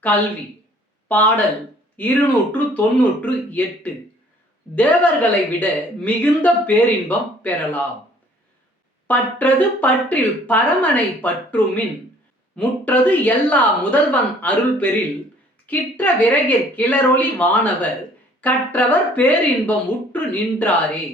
கல்வி பாடல் இருநூற்று தொன்னூற்று எட்டு. தேவர்களை விட மிகுந்த பேரின்பம் பெறலாம். பற்றது பற்றில் பரமனை பற்றுமின் முற்றது எல்லா முதல்வன் அருள் பெறில் கிற்ற விறகிற் கிளரொளி வானவர் கற்றவர் பேரின்பம் உற்று நின்றாரே.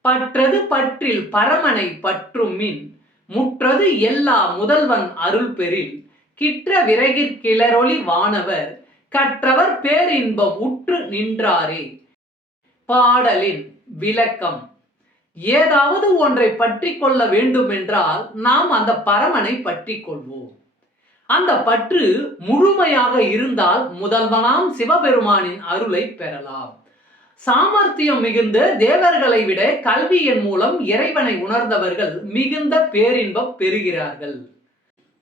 பற்றது பற்றில் பரமனை பற்றுமின் முற்றது எல்லா முதல்வன் அருள் பெறில் கிற்ற விறகிற் கிளரொளி வானவர் கற்றவர் பேரின்பம் உற்று நின்றாரே. பாடலின் விளக்கம். ஏதாவது ஒன்றை பற்றி கொள்ள வேண்டுமென்றால் நாம் அந்த பரமனை பற்றி கொள்வோம். அந்த பற்று முழுமையாக இருந்தால் முதல்வனாம் சிவபெருமானின் அருளை பெறலாம். சாமர்த்தியம் மிகுந்த தேவர்களை விட கல்வியின் மூலம் இறைவனை உணர்ந்தவர்கள் மிகுந்த பேரின்பம் பெறுகிறார்கள்.